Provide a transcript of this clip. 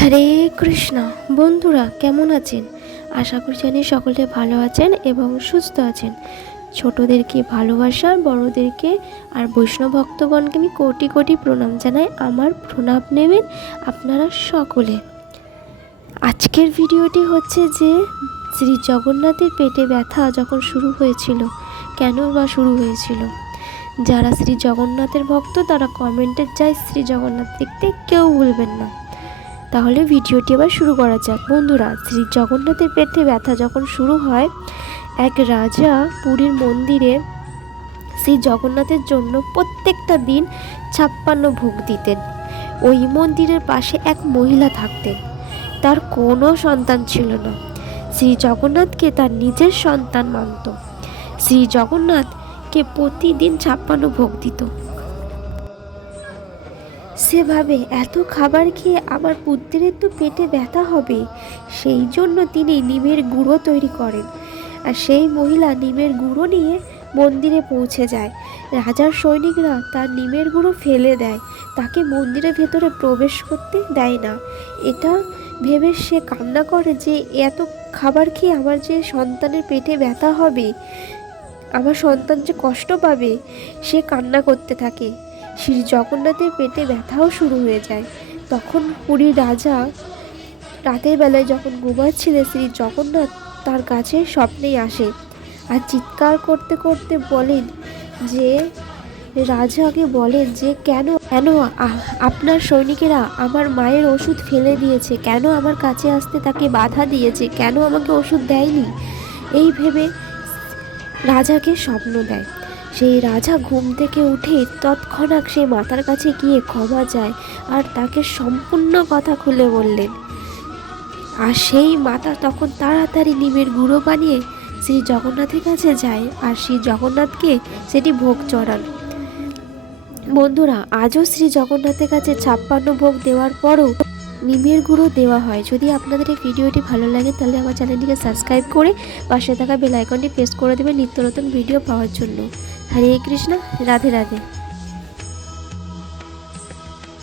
হরে কৃষ্ণ। বন্ধুরা কেমন আছেন? আশা করছি জানি সকলে ভালো আছেন এবং সুস্থ আছেন। ছোটদেরকে ভালোবাসা, বড়দেরকে আর বৈষ্ণব ভক্তগণকে আমি কোটি কোটি প্রণাম জানাই। আমার প্রণাম নেবেন আপনারা সকলে। আজকের ভিডিওটি হচ্ছে যে শ্রী জগন্নাথের পেটে ব্যথা যখন শুরু হয়েছিল, কেন বা শুরু হয়েছিল। যারা শ্রী জগন্নাথের ভক্ত তারা কমেন্টে যায় শ্রী জগন্নাথ দেখতে কেউ ভুলবেন না। তাহলে ভিডিওটি আবার শুরু করা যাক। বন্ধুরা, শ্রী জগন্নাথের পেটে ব্যথা যখন শুরু হয়, এক রাজা পুরীর মন্দিরে শ্রী জগন্নাথের জন্য প্রত্যেকটা দিন 56 ভোগ দিতেন। ওই মন্দিরের পাশে এক মহিলা থাকতেন, তার কোনো সন্তান ছিল না। শ্রী জগন্নাথকে তার নিজের সন্তান মানত। শ্রী জগন্নাথকে প্রতিদিন 56 ভোগ দিত। সেভাবে এত খাবার খেয়ে আমার পুত্রের তো পেটে ব্যথা হবে, সেই জন্য তিনি নিমের গুঁড়ো তৈরি করেন। আর সেই মহিলা নিমের গুঁড়ো নিয়ে মন্দিরে পৌঁছে যায়। রাজার সৈনিকরা তার নিমের গুঁড়ো ফেলে দেয়, তাকে মন্দিরের ভেতরে প্রবেশ করতে দেয় না। এটা ভেবে সে কান্না করে যে এত খাবার খেয়ে আমার যে সন্তানের পেটে ব্যথা হবে, আমার সন্তান যে কষ্ট পাবে, সে কান্না করতে থাকে। শ্রী জগন্নাথের পেটে ব্যথাও শুরু হয়ে যায়। তখন পুরীর রাজা রাতের বেলায় যখন ঘুমাচ্ছিলেন, শ্রী জগন্নাথ তার কাছে স্বপ্নেই আসে আর চিৎকার করতে করতে বলেন যে রাজাকে বলেন যে কেন কেন আপনার সৈনিকেরা আমার মায়ের ওষুধ ফেলে দিয়েছে, কেন আমার কাছে আসতে তাকে বাধা দিয়েছে, কেন আমাকে ওষুধ দেয়নি। এই ভেবে রাজাকে স্বপ্ন দেয়। সেই রাজা ঘুম থেকে উঠে তৎক্ষণাৎ সে মাতার কাছে গিয়ে ক্ষমা চায় আর তাকে সম্পূর্ণ কথা খুলে বললেন। আর সেই মাতা তখন তাড়াতাড়ি নিমের গুঁড়ো বানিয়ে শ্রী জগন্নাথের কাছে যায় আর শ্রী জগন্নাথকে সেটি ভোগ চড়ান। বন্ধুরা, আজও শ্রী জগন্নাথের কাছে 56 ভোগ দেওয়ার পরও নিমের গুঁড়ো দেওয়া হয়। যদি আপনাদের এই ভিডিওটি ভালো লাগে তাহলে আমার চ্যানেলটিকে সাবস্ক্রাইব করে পাশে থাকা বেল আইকনটি প্রেস করে দেবেন নিত্য নতুন ভিডিও পাওয়ার জন্য। হরে কৃষ্ণ, রাধে রাধে।